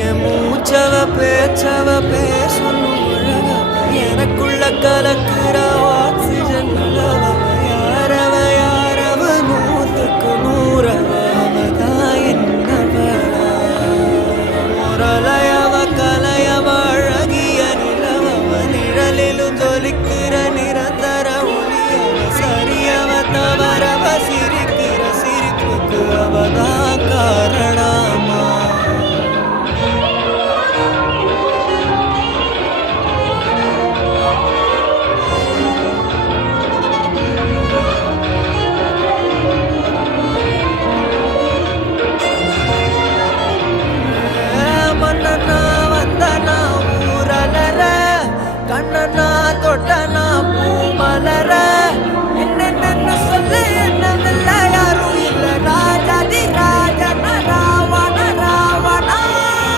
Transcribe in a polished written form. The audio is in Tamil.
என் மூச்சவ பேச்சவ பேசணும் அழகவ எனக்குள்ள கலக்குற ஆக்சிஜன் அளவ யாரவ யாரவ நூத்துக்கு நூறவ அவதான் என்னவளா முரலையவ கலையவ அழகிய நிலவவ நிழலிலும் ஜொலிக்கிற நிரந்தர ஒளியவ சரியவ தவறவ சிரிக்கிற சிரிப்புக்கு அவதான் காரணமா மன்னனா வந்தனா ஊரலர கண்ணனா தொட்டனா பூ மலர